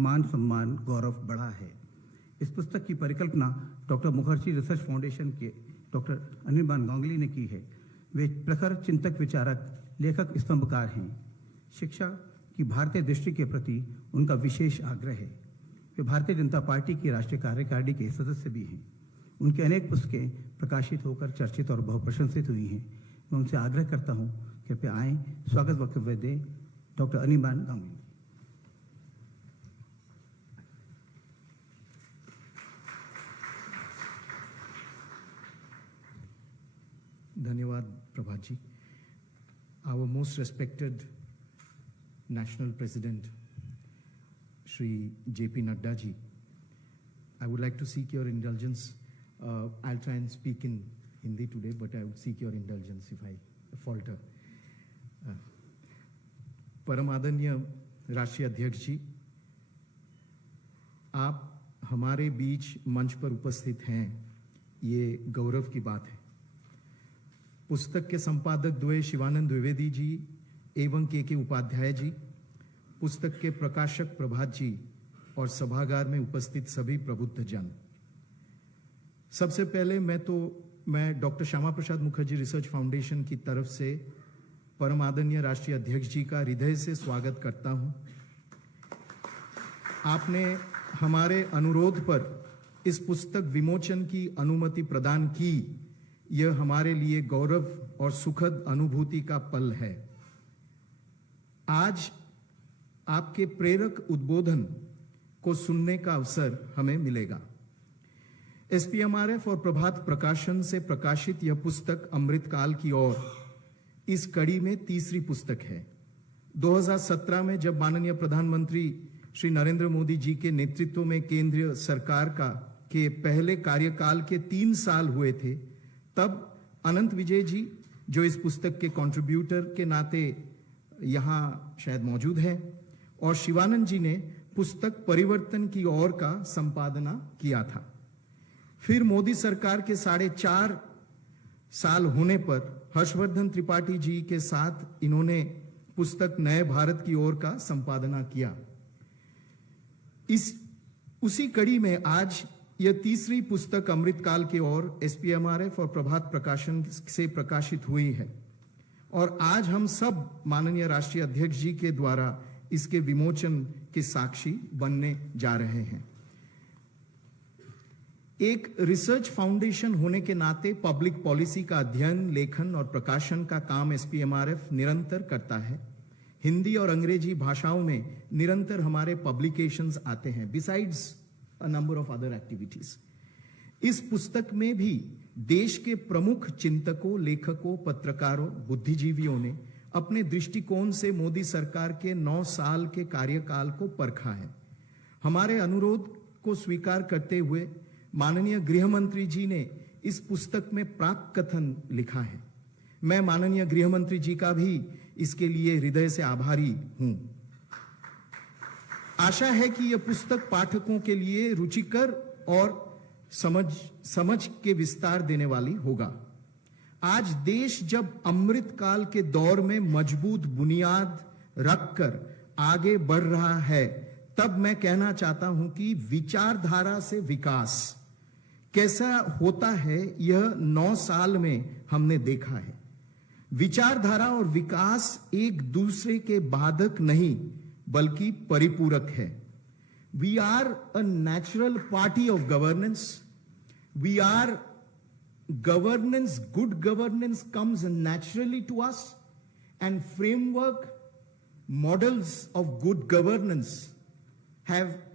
मान सम्मान गौरव बढ़ा है। इस पुस्तक की परिकल्पना डॉक्टर मुखर्जी रिसर्च फाउंडेशन के डॉक्टर अनिर्बान गांगुली ने की है। वे प्रखर चिंतक, विचारक, लेखक, स्तंभकार हैं। शिक्षा की भारतीय दृष्टि के प्रति उनका विशेष आग्रह है। वे भारतीय जनता पार्टी की राष्ट्रीय कार्यकारिणी के सदस्य भी हैं। उनकी अनेक पुस्तकें प्रकाशित होकर चर्चित और बहुप्रशंसित हुई हैं। मैं उनसे आग्रह करता हूं, कृपया आएं, स्वागत वक्तव्य दें डॉक्टर अनिर्बान गांगुली। धन्यवाद प्रभात जी। Our most respected National President, Shri J.P. Nadda ji, I would like to seek your indulgence. I'll try and speak in Hindi today, but I would seek your indulgence if I falter. परम आदरणीय राष्ट्रीय अध्यक्ष जी, आप हमारे बीच मंच पर उपस्थित हैं, ये गौरव की बात है। पुस्तक के संपादक द्वय शिवानंद द्विवेदी जी एवं के उपाध्याय जी, पुस्तक के प्रकाशक प्रभात जी और सभागार में उपस्थित सभी प्रबुद्ध जन, सबसे पहले मैं doctor Shyama Prasad Mukherjee research foundation की तरफ से परम आदरणीय राष्ट्रीय अध्यक्ष जी का हृदय से स्वागत करता हूं। आपने हमारे अनुरोध पर इस पुस्तक विमोचन की अनुमति प्रदान की। यह हमारे लिए गौरव और सुखद अनुभूति का पल है। आज आपके प्रेरक उद्बोधन को सुनने का अवसर हमें मिलेगा। एसपीएमआरएफ और प्रभात प्रकाशन से प्रकाशित यह पुस्तक अमृतकाल की ओर इस कड़ी में तीसरी पुस्तक है। 2017 में जब माननीय प्रधानमंत्री श्री नरेंद्र मोदी जी के नेतृत्व में केंद्रीय सरकार के पहले कार्यकाल के 3 साल हुए थे, तब अनंत विजय जी, जो इस पुस्तक के कंट्रीब्यूटर के नाते यहां शायद मौजूद है, और शिवानंद जी ने पुस्तक परिवर्तन की ओर का संपादना किया था। फिर मोदी सरकार के 4.5 साल होने पर हर्षवर्धन त्रिपाठी जी के साथ इन्होंने पुस्तक नए भारत की ओर का संपादना किया। उसी कड़ी में आज यह तीसरी पुस्तक अमृतकाल की ओर एसपीएमआरएफ और प्रभात प्रकाशन से प्रकाशित हुई है और आज हम सब माननीय राष्ट्रीय अध्यक्ष जी के द्वारा इसके विमोचन के साक्षी बनने जा रहे हैं। एक रिसर्च फाउंडेशन होने के नाते पब्लिक पॉलिसी का अध्ययन, लेखन और प्रकाशन का काम एसपीएमआरएफ निरंतर करता है। हिंदी और अंग्रेजी भाषाओं में निरंतर हमारे पब्लिकेशंस आते हैं, besides a number of other activities. इस पुस्तक में भी देश के प्रमुख चिंतकों, लेखकों, पत्रकारों, बुद्धिजीवियों ने अपने दृष्टिकोण से मोदी सरकार के 9 साल के कार्यकाल को परखा है। हमारे अनुरोध को स्वीकार करते हुए माननीय गृह मंत्री जी ने इस पुस्तक में प्राक कथन लिखा है। मैं माननीय गृह मंत्री जी का भी इसके लिए हृदय से आभारी हूं। आशा है कि यह पुस्तक पाठकों के लिए रुचिकर और समझ के विस्तार देने वाली होगा। आज देश जब अमृत काल के दौर में मजबूत बुनियाद रखकर आगे बढ़ रहा है, तब मैं कहना चाहता हूं कि विचारधारा से विकास कैसा होता है, यह 9 साल में हमने देखा है। विचारधारा और विकास एक दूसरे के बाधक नहीं बल्कि परिपूरक है। We are a natural party of governance. We are governance, good governance comes naturally to us, and framework models of good governance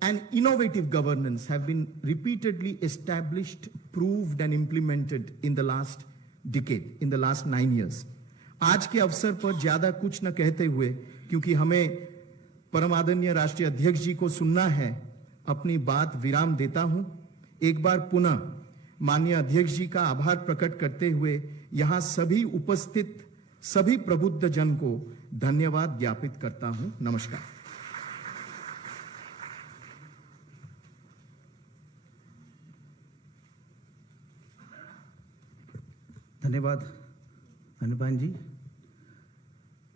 and innovative governance have been repeatedly established, proved and implemented in the last decade, in the last 9 years. आज के अवसर पर ज्यादा कुछ न कहते हुए, क्योंकि हमें परम आदरणीय राष्ट्रीय अध्यक्ष जी को सुनना है, अपनी बात विराम देता हूं। एक बार पुनः माननीय अध्यक्ष जी का आभार प्रकट करते हुए यहां सभी उपस्थित सभी प्रबुद्ध जन को धन्यवाद ज्ञापित करता हूं। नमस्कार। धन्यवाद Anirban ji.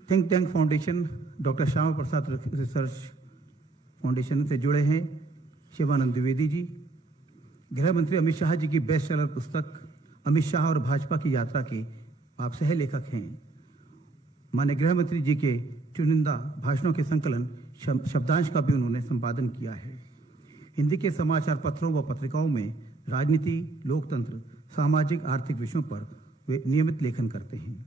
Think tank foundation, doctor Shyama Prasad research foundation से जुड़े हैं शिवानंद द्विवेदी जी। गृह मंत्री अमित शाह जी की बेस्ट सेलर पुस्तक अमित शाह और भाजपा की यात्रा के आप सह लेखक हैं। माननीय गृह मंत्री जी के चुनिंदा भाषणों के संकलन शब्दांश का भी उन्होंने संपादन किया है। हिंदी के समाचार पत्रों व पत्रिकाओं में राजनीति, लोकतंत्र, सामाजिक आर्थिक विषयों पर वे नियमित लेखन करते हैं।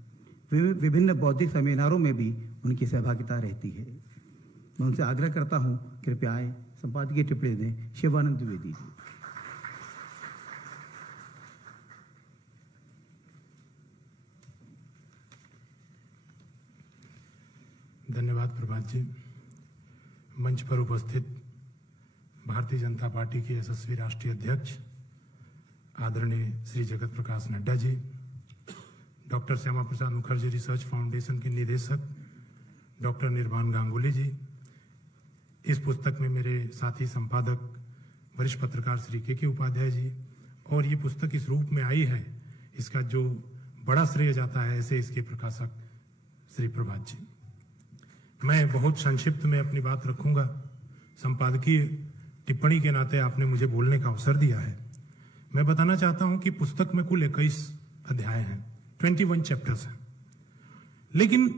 विभिन्न बौद्धिक सेमिनारों में भी उनकी सहभागिता रहती है। मैं उनसे आग्रह करता हूं, कृपया आए संपादकीय टिप्पणी दें शिवानंद द्विवेदी जी। धन्यवाद प्रभात जी। मंच पर उपस्थित भारतीय जनता पार्टी के यशस्वी राष्ट्रीय अध्यक्ष आदरणीय Shri Jagat Prakash Nadda ji, doctor Shyama Prasad Mukherjee research foundation के निदेशक डॉक्टर निर्वाण गांगुली जी, इस पुस्तक में मेरे साथी संपादक वरिष्ठ पत्रकार श्री के उपाध्याय जी, और ये पुस्तक इस रूप में आई है, इसका जो बड़ा श्रेय जाता है ऐसे इसके प्रकाशक श्री प्रभात जी। मैं बहुत संक्षिप्त में अपनी बात रखूंगा। संपादकीय टिप्पणी के नाते आपने मुझे बोलने का अवसर दिया है। मैं बताना चाहता हूं कि पुस्तक में कुल 21 अध्याय हैं, 21 चैप्टर्स हैं, लेकिन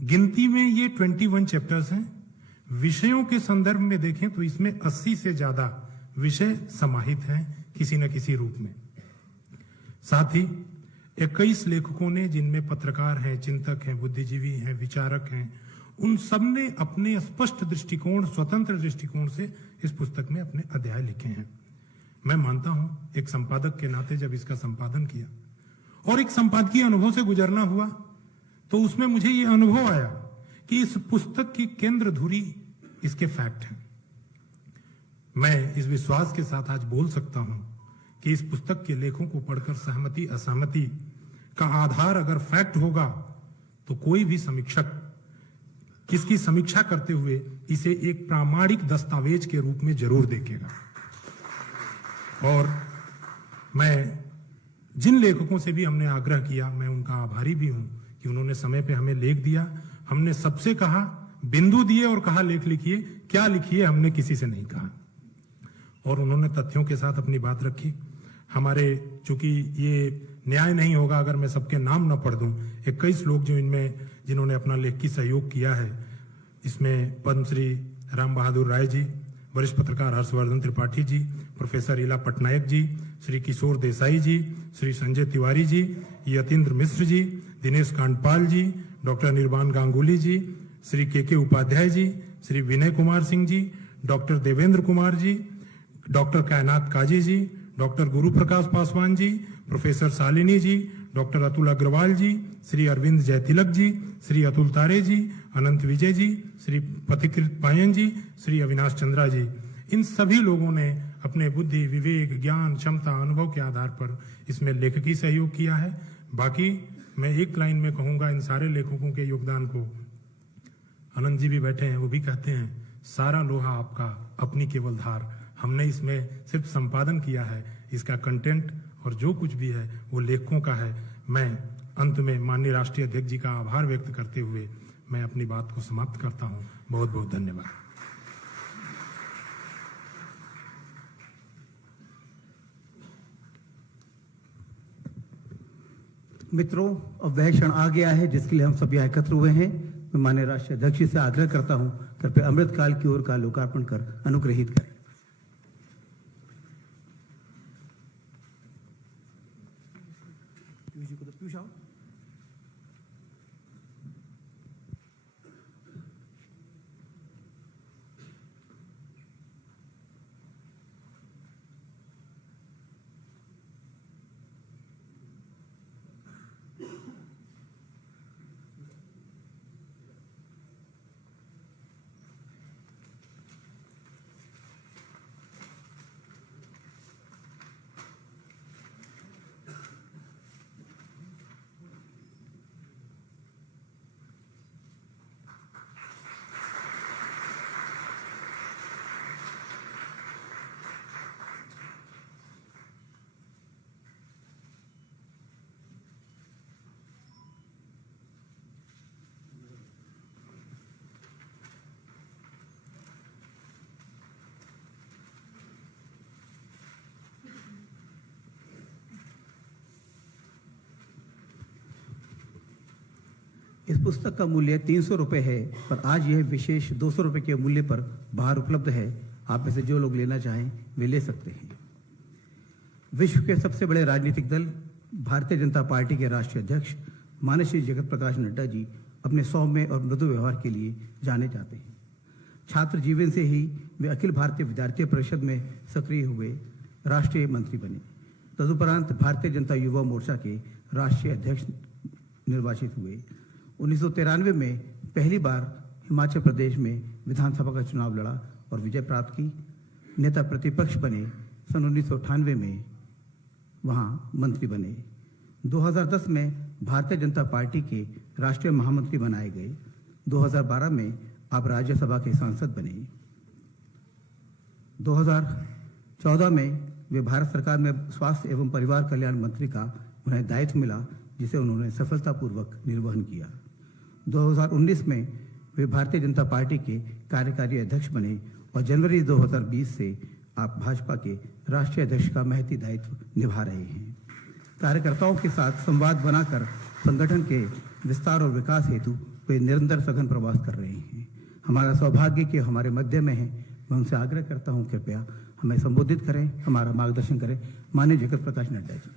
गिनती में ये 21 चैप्टर्स हैं। विषयों के संदर्भ में देखें तो इसमें 80 से ज्यादा विषय समाहित हैं किसी न किसी रूप में। साथ ही 21 लेखकों ने, जिनमें पत्रकार हैं, चिंतक हैं, बुद्धिजीवी हैं, विचारक हैं, उन सब ने अपने स्पष्ट दृष्टिकोण, स्वतंत्र दृष्टिकोण से इस पुस्तक में अपने अध्याय लिखे हैं। मैं मानता हूं एक संपादक के नाते जब इसका संपादन किया और एक संपादकीय अनुभव से गुजरना हुआ तो उसमें मुझे ये अनुभव आया कि इस पुस्तक की केंद्र धुरी इसके फैक्ट हैं। मैं इस विश्वास के साथ आज बोल सकता हूं कि इस पुस्तक के लेखों को पढ़कर सहमति असहमति का आधार अगर फैक्ट होगा तो कोई भी समीक्षक इसकी समीक्षा करते हुए इसे एक प्रामाणिक दस्तावेज के रूप में जरूर देखेगा। और मैं जिन लेखकों से भी हमने आग्रह किया, मैं उनका आभारी भी हूं कि उन्होंने समय पे हमें लेख दिया। हमने सबसे कहा, बिंदु दिए और कहा लेख लिखिए, क्या लिखिए हमने किसी से नहीं कहा, और उन्होंने तथ्यों के साथ अपनी बात रखी। हमारे, चूंकि ये न्याय नहीं होगा अगर मैं सबके नाम न पढ़ दूं, 21 लोग जो इनमें जिन्होंने अपना लेख की सहयोग किया है, इसमें पद्मश्री राम बहादुर राय जी, वरिष्ठ पत्रकार हर्षवर्धन त्रिपाठी जी, प्रोफेसर इला पटनायक जी, श्री किशोर देसाई जी, श्री संजय तिवारी जी, यतीन्द्र मिश्र जी, दिनेश कांडपाल जी, डॉक्टर निर्वाण गांगुली जी, श्री के उपाध्याय जी, श्री विनय कुमार सिंह जी, डॉक्टर देवेंद्र कुमार जी, डॉक्टर कायनात काजी जी, डॉक्टर गुरु प्रकाश पासवान जी, प्रोफेसर शालिनी जी, डॉक्टर अतुल अग्रवाल जी, श्री अरविंद जयतिलक जी, श्री अतुल तारे जी, अनंत विजय जी, श्री पथिकृत पायन जी, श्री अविनाश चंद्रा जी, इन सभी लोगों ने अपने बुद्धि, विवेक, ज्ञान, क्षमता, अनुभव के आधार पर इसमें लेखकी सहयोग किया है। बाकी मैं एक लाइन में कहूंगा इन सारे लेखकों के योगदान को। अनंत जी भी बैठे हैं, वो भी कहते हैं, सारा लोहा आपका, अपनी केवल धार। हमने इसमें सिर्फ संपादन किया है, इसका कंटेंट और जो कुछ भी है वो लेखकों का है। मैं अंत में माननीय राष्ट्रीय अध्यक्ष जी का आभार व्यक्त करते हुए मैं अपनी बात को समाप्त करता हूं। बहुत बहुत धन्यवाद। मित्रों, अब वह क्षण आ गया है जिसके लिए हम सब यहाँ एकत्र हुए हैं। मैं माननीय राष्ट्रीय अध्यक्ष जी से आग्रह करता हूं, कृपया अमृतकाल की ओर का लोकार्पण कर अनुग्रहित करें। इस पुस्तक का मूल्य 300 रुपये है, पर आज यह विशेष 200 रुपये के मूल्य पर बाहर उपलब्ध है। आप में से जो लोग लेना चाहें वे ले सकते हैं। विश्व के सबसे बड़े राजनीतिक दल भारतीय जनता पार्टी के राष्ट्रीय अध्यक्ष माननीय श्री जगत प्रकाश नड्डा जी अपने सौम्य और मृदु व्यवहार के लिए जाने जाते हैं। छात्र जीवन से ही वे अखिल भारतीय विद्यार्थी परिषद में सक्रिय हुए, राष्ट्रीय मंत्री बने। तदुपरांत भारतीय जनता युवा मोर्चा के राष्ट्रीय अध्यक्ष निर्वाचित हुए। 1993 में पहली बार हिमाचल प्रदेश में विधानसभा का चुनाव लड़ा और विजय प्राप्त की। नेता प्रतिपक्ष बने। सन 1998 में वहाँ मंत्री बने। 2010 में भारतीय जनता पार्टी के राष्ट्रीय महामंत्री बनाए गए। 2012 में आप राज्यसभा के सांसद बने। 2014 में वे भारत सरकार में स्वास्थ्य एवं परिवार कल्याण मंत्री का उन्हें दायित्व मिला, जिसे उन्होंने सफलतापूर्वक निर्वहन किया। 2019 में वे भारतीय जनता पार्टी के कार्यकारी अध्यक्ष बने और जनवरी 2020 से आप भाजपा के राष्ट्रीय अध्यक्ष का महती दायित्व निभा रहे हैं। कार्यकर्ताओं के साथ संवाद बनाकर संगठन के विस्तार और विकास हेतु वे निरंतर सघन प्रवास कर रहे हैं। हमारा सौभाग्य कि हमारे मध्य में है। मैं उनसे आग्रह करता हूं, कृपया हमें संबोधित करें, हमारा मार्गदर्शन करें। माननीय जगत प्रकाश नड्डा जी।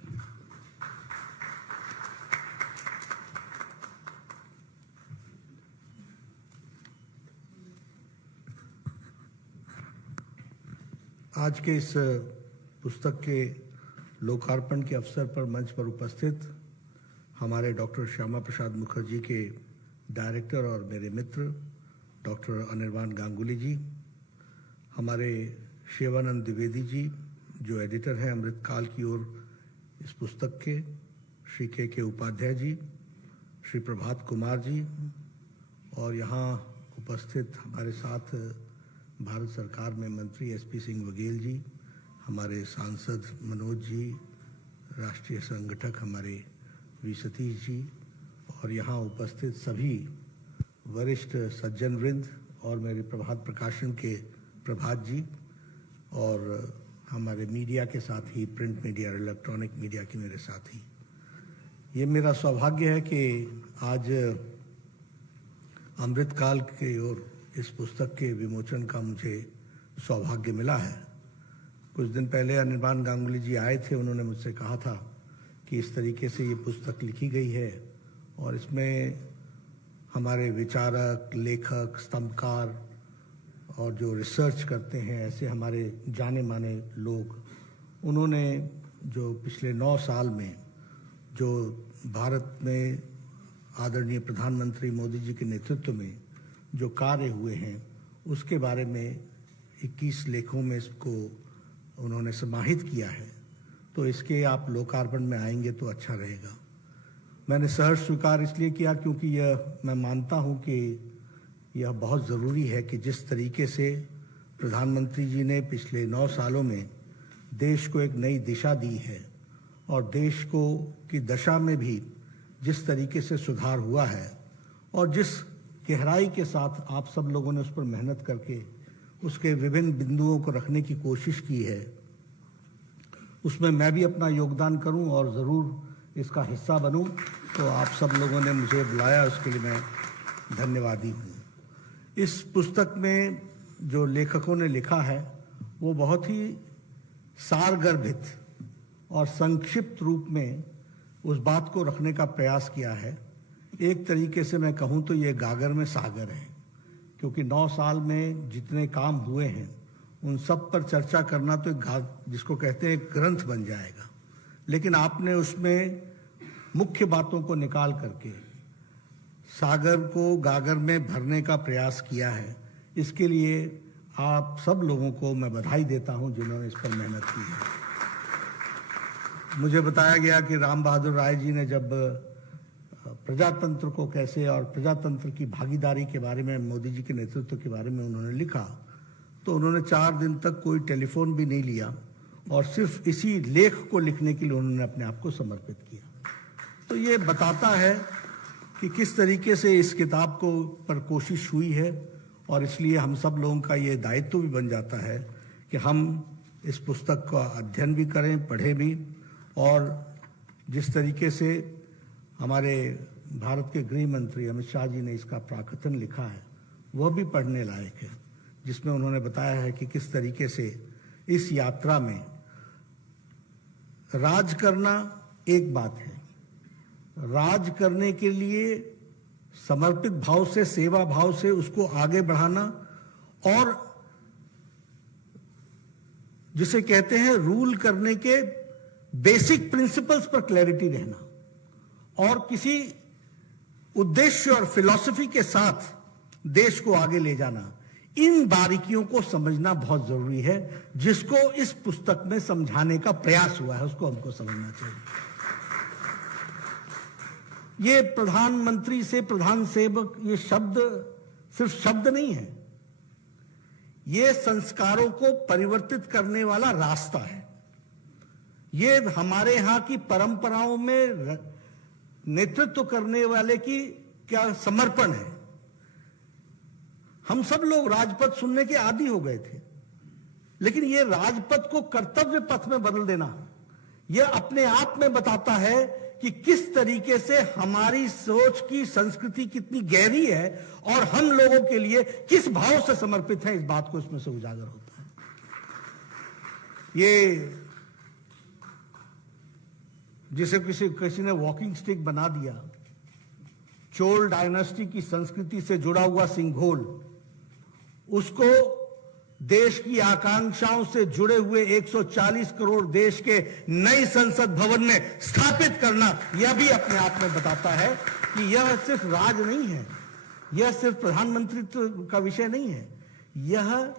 आज के इस पुस्तक के लोकार्पण के अवसर पर मंच पर उपस्थित हमारे डॉक्टर श्यामा प्रसाद मुखर्जी के डायरेक्टर और मेरे मित्र डॉक्टर अनिर्बान गांगुली जी, हमारे शिवानंद द्विवेदी जी जो एडिटर हैं अमृतकाल की ओर इस पुस्तक के, श्री के उपाध्याय जी, श्री प्रभात कुमार जी, और यहाँ उपस्थित हमारे साथ भारत सरकार में मंत्री एसपी सिंह बघेल जी, हमारे सांसद मनोज जी, राष्ट्रीय संगठक हमारे वी सतीश जी, और यहाँ उपस्थित सभी वरिष्ठ सज्जन वृंद और मेरे प्रभात प्रकाशन के प्रभात जी, और हमारे मीडिया के साथ ही प्रिंट मीडिया और इलेक्ट्रॉनिक मीडिया के मेरे साथी। ये मेरा सौभाग्य है कि आज अमृतकाल की ओर इस पुस्तक के विमोचन का मुझे सौभाग्य मिला है। कुछ दिन पहले अनिर्बान गांगुली जी आए थे, उन्होंने मुझसे कहा था कि इस तरीके से ये पुस्तक लिखी गई है और इसमें हमारे विचारक, लेखक, स्तंभकार और जो रिसर्च करते हैं ऐसे हमारे जाने माने लोग, उन्होंने जो पिछले 9 साल में जो भारत में आदरणीय प्रधानमंत्री मोदी जी के नेतृत्व में जो कार्य हुए हैं उसके बारे में 21 लेखों में इसको उन्होंने समाहित किया है। तो इसके आप लोकार्पण में आएंगे तो अच्छा रहेगा। मैंने सहर्ष स्वीकार इसलिए किया क्योंकि यह मैं मानता हूं कि यह बहुत ज़रूरी है कि जिस तरीके से प्रधानमंत्री जी ने पिछले 9 सालों में देश को एक नई दिशा दी है और देश को की दशा में भी जिस तरीके से सुधार हुआ है और जिस गहराई के साथ आप सब लोगों ने उस पर मेहनत करके उसके विभिन्न बिंदुओं को रखने की कोशिश की है, उसमें मैं भी अपना योगदान करूं और ज़रूर इसका हिस्सा बनूं। तो आप सब लोगों ने मुझे बुलाया, उसके लिए मैं धन्यवादी हूं। इस पुस्तक में जो लेखकों ने लिखा है वो बहुत ही सारगर्भित और संक्षिप्त रूप में उस बात को रखने का प्रयास किया है। एक तरीके से मैं कहूँ तो ये गागर में सागर है, क्योंकि 9 साल में जितने काम हुए हैं उन सब पर चर्चा करना तो जिसको कहते हैं ग्रंथ बन जाएगा, लेकिन आपने उसमें मुख्य बातों को निकाल करके सागर को गागर में भरने का प्रयास किया है। इसके लिए आप सब लोगों को मैं बधाई देता हूं जिन्होंने इस पर मेहनत की है। मुझे बताया गया कि राम बहादुर राय जी ने जब प्रजातंत्र को कैसे और प्रजातंत्र की भागीदारी के बारे में, मोदी जी के नेतृत्व के बारे में उन्होंने लिखा, तो उन्होंने 4 दिन तक कोई टेलीफोन भी नहीं लिया और सिर्फ इसी लेख को लिखने के लिए उन्होंने अपने आप को समर्पित किया। तो ये बताता है कि किस तरीके से इस किताब को पर कोशिश हुई है, और इसलिए हम सब लोगों का ये दायित्व भी बन जाता है कि हम इस पुस्तक का अध्ययन भी करें, पढ़ें भी, और जिस तरीके से हमारे भारत के गृह मंत्री अमित शाह जी ने इसका प्राकथन लिखा है वह भी पढ़ने लायक है, जिसमें उन्होंने बताया है कि किस तरीके से इस यात्रा में राज करना एक बात है, राज करने के लिए समर्पित भाव से, सेवा भाव से उसको आगे बढ़ाना और जिसे कहते हैं रूल करने के बेसिक प्रिंसिपल्स पर क्लैरिटी रहना और किसी उद्देश्य और फिलॉसफी के साथ देश को आगे ले जाना, इन बारीकियों को समझना बहुत जरूरी है, जिसको इस पुस्तक में समझाने का प्रयास हुआ है उसको हमको समझना चाहिए। ये प्रधानमंत्री से प्रधान सेवक, ये शब्द सिर्फ शब्द नहीं है, ये संस्कारों को परिवर्तित करने वाला रास्ता है। ये हमारे यहां की परंपराओं में नेतृत्व करने वाले की क्या समर्पण है। हम सब लोग राजपथ सुनने के आदी हो गए थे, लेकिन ये राजपथ को कर्तव्य पथ में बदल देना, यह अपने आप में बताता है कि किस तरीके से हमारी सोच की संस्कृति कितनी गहरी है और हम लोगों के लिए किस भाव से समर्पित है, इस बात को इसमें से उजागर होता है। ये जिसे किसी ने वॉकिंग स्टिक बना दिया, चोल डायनेस्टी की संस्कृति से जुड़ा हुआ सिंघोल, उसको देश की आकांक्षाओं से जुड़े हुए 140 करोड़ देश के नई संसद भवन में स्थापित करना, यह भी अपने आप में बताता है कि यह सिर्फ राज नहीं है, यह सिर्फ प्रधानमंत्रित्व का विषय नहीं है, यह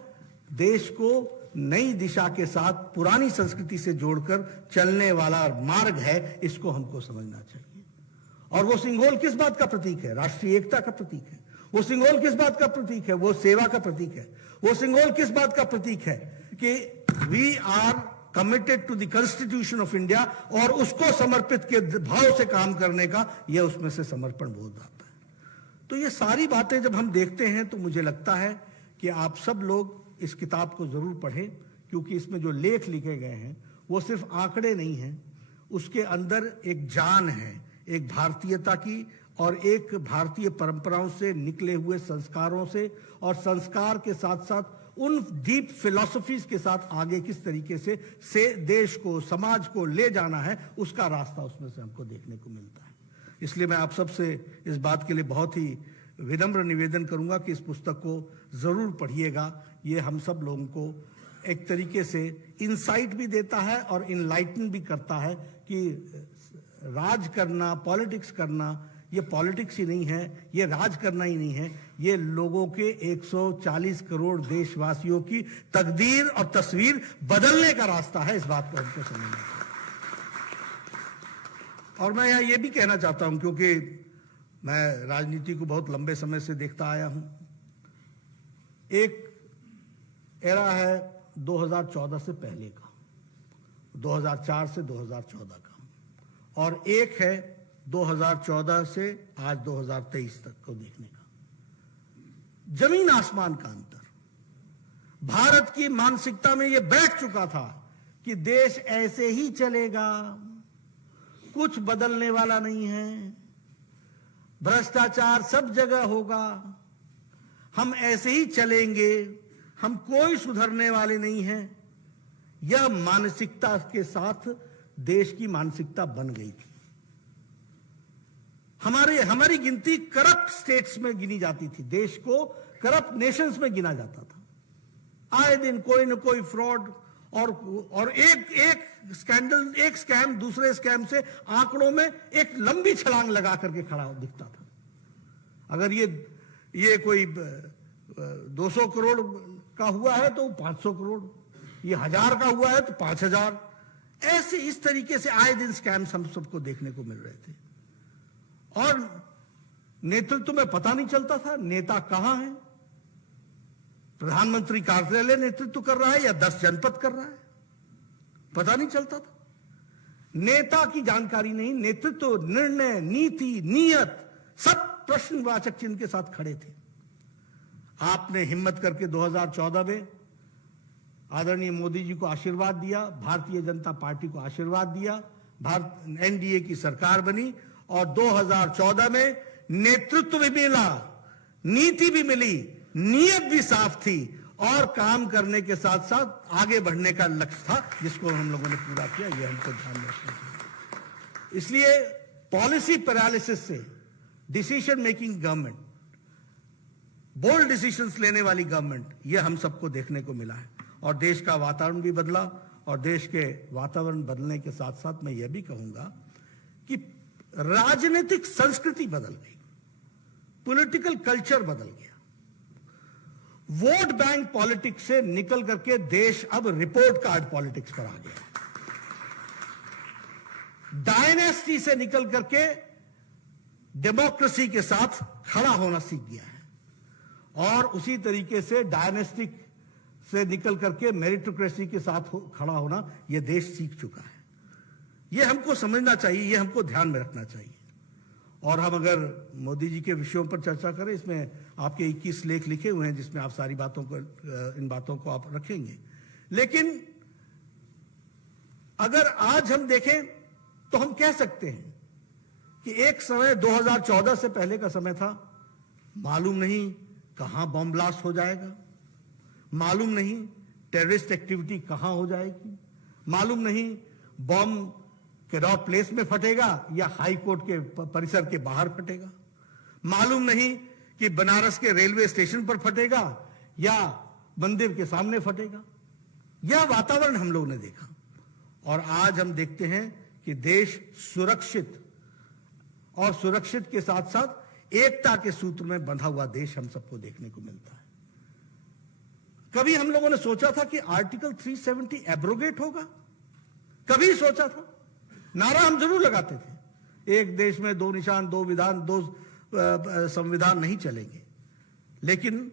देश को नई दिशा के साथ पुरानी संस्कृति से जोड़कर चलने वाला मार्ग है। इसको हमको समझना चाहिए। और वो सिंघोल किस बात का प्रतीक है? राष्ट्रीय एकता का प्रतीक है। वो सिंघोल किस बात का प्रतीक है? वो सेवा का प्रतीक है। वो सिंघोल किस बात का प्रतीक है? कि we are committed to the constitution of India, और उसको समर्पित के भाव से काम करने का यह उसमें से समर्पण बोध आता है। तो ये सारी बातें जब हम देखते हैं तो मुझे लगता है कि आप सब लोग इस किताब को जरूर पढ़ें, क्योंकि इसमें जो लेख लिखे गए हैं वो सिर्फ आंकड़े नहीं हैं, उसके अंदर एक जान है, एक भारतीयता की और एक भारतीय परंपराओं से निकले हुए संस्कारों से, और संस्कार के साथ साथ उन डीप फिलॉसफीज के साथ आगे किस तरीके से देश को, समाज को ले जाना है, उसका रास्ता उसमें से हमको देखने को मिलता है। इसलिए मैं आप सबसे इस बात के लिए बहुत ही विनम्र निवेदन करूंगा कि इस पुस्तक को जरूर पढ़िएगा। ये हम सब लोगों को एक तरीके से इंसाइट भी देता है और इनलाइटन भी करता है कि राज करना, पॉलिटिक्स करना, ये पॉलिटिक्स ही नहीं है, ये राज करना ही नहीं है, ये लोगों के 140 करोड़ देशवासियों की तकदीर और तस्वीर बदलने का रास्ता है। इस बात को हमको समझना चाहिए। और मैं यहाँ ये भी कहना चाहता हूं, क्योंकि मैं राजनीति को बहुत लंबे समय से देखता आया हूं। एक एरा है 2014 से पहले का, 2004 से 2014 का, और एक है 2014 से आज 2023 तक को देखने का। जमीन आसमान का अंतर। भारत की मानसिकता में यह बैठ चुका था कि देश ऐसे ही चलेगा, कुछ बदलने वाला नहीं है, भ्रष्टाचार सब जगह होगा, हम ऐसे ही चलेंगे, हम कोई सुधरने वाले नहीं हैं। यह मानसिकता के साथ देश की मानसिकता बन गई थी। हमारी गिनती करप्ट स्टेट्स में गिनी जाती थी, देश को करप्ट नेशंस में गिना जाता था। आए दिन कोई न कोई फ्रॉड और एक स्कैंडल, एक स्कैम दूसरे स्कैम से आंकड़ों में एक लंबी छलांग लगा करके खड़ा दिखता था। अगर ये कोई 200 करोड़ का हुआ है तो 500 करोड़, ये 1000 का हुआ है तो 5000, ऐसे इस तरीके से आए दिन स्कैम्स हम सबको देखने को मिल रहे थे। और नेतृत्व में पता नहीं चलता था नेता कहां है, प्रधानमंत्री कार्यालय नेतृत्व कर रहा है या 10 जनपद कर रहा है, पता नहीं चलता था। नेता की जानकारी नहीं, नेतृत्व, निर्णय, नीति, नियत सब प्रश्नवाचक चिन्ह के साथ खड़े थे। आपने हिम्मत करके 2014 में आदरणीय मोदी जी को आशीर्वाद दिया, भारतीय जनता पार्टी को आशीर्वाद दिया, भारत एनडीए की सरकार बनी, और 2014 में नेतृत्व भी मिला, नीति भी मिली, नीयत भी साफ थी और काम करने के साथ साथ आगे बढ़ने का लक्ष्य था, जिसको हम लोगों ने पूरा किया। ये हमको ध्यान रखना चाहिए। इसलिए पॉलिसी पैरालिसिस से decision making government, bold decisions लेने वाली गवर्नमेंट, ये हम सबको देखने को मिला है। और देश का वातावरण भी बदला, और देश के वातावरण बदलने के साथ साथ मैं यह भी कहूंगा कि राजनीतिक संस्कृति बदल गई, पॉलिटिकल कल्चर बदल गया। वोट बैंक पॉलिटिक्स से निकल करके देश अब रिपोर्ट कार्ड पॉलिटिक्स पर आ गया। डायनेस्टी से निकल करके डेमोक्रेसी के साथ खड़ा होना सीख गया है, और उसी तरीके से डायनेस्टिक से निकल करके मेरिटोक्रेसी के साथ खड़ा होना यह देश सीख चुका है। यह हमको समझना चाहिए, यह हमको ध्यान में रखना चाहिए। और हम अगर मोदी जी के विषयों पर चर्चा करें, इसमें आपके 21 लेख लिखे हुए हैं जिसमें आप सारी बातों को, इन बातों को आप रखेंगे। लेकिन अगर आज हम देखें तो हम कह सकते हैं कि एक समय 2014 से पहले का समय था, मालूम नहीं कहां बॉम्ब ब्लास्ट हो जाएगा, मालूम नहीं टेररिस्ट एक्टिविटी कहां हो जाएगी, मालूम नहीं बॉम्ब कैरॉट प्लेस में फटेगा या हाई कोर्ट के परिसर के बाहर फटेगा, मालूम नहीं कि बनारस के रेलवे स्टेशन पर फटेगा या मंदिर के सामने फटेगा। यह वातावरण हम लोगों ने देखा, और आज हम देखते हैं कि देश सुरक्षित, और सुरक्षित के साथ साथ एकता के सूत्र में बंधा हुआ देश हम सबको देखने को मिलता है। कभी हम लोगों ने सोचा था कि आर्टिकल 370 एब्रोगेट होगा? कभी सोचा था? नारा हम जरूर लगाते थे, एक देश में दो निशान, दो विधान, दो संविधान नहीं चलेंगे। लेकिन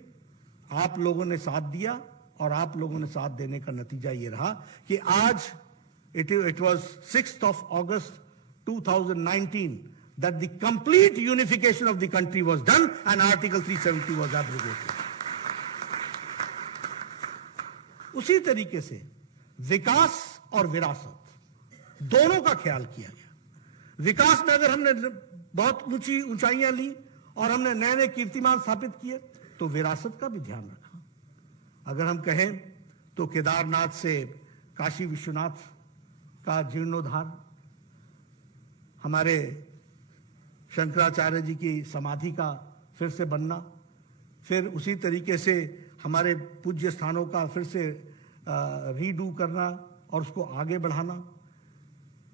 आप लोगों ने साथ दिया, और आप लोगों ने साथ देने का नतीजा ये रहा कि आज it was 6th of August 2019 that the complete unification of the country was done and Article 370 was abrogated. उसी तरीके से विकास और विरासत दोनों का ख्याल किया गया। विकास में अगर हमने बहुत ऊंची ऊंचाइयां ली और हमने नए नए कीर्तिमान स्थापित किए, तो विरासत का भी ध्यान रखा। अगर हम कहें तो केदारनाथ से काशी विश्वनाथ का जीर्णोद्धार, हमारे शंकराचार्य जी की समाधि का फिर से बनना, फिर उसी तरीके से हमारे पूज्य स्थानों का फिर से रीडू करना और उसको आगे बढ़ाना।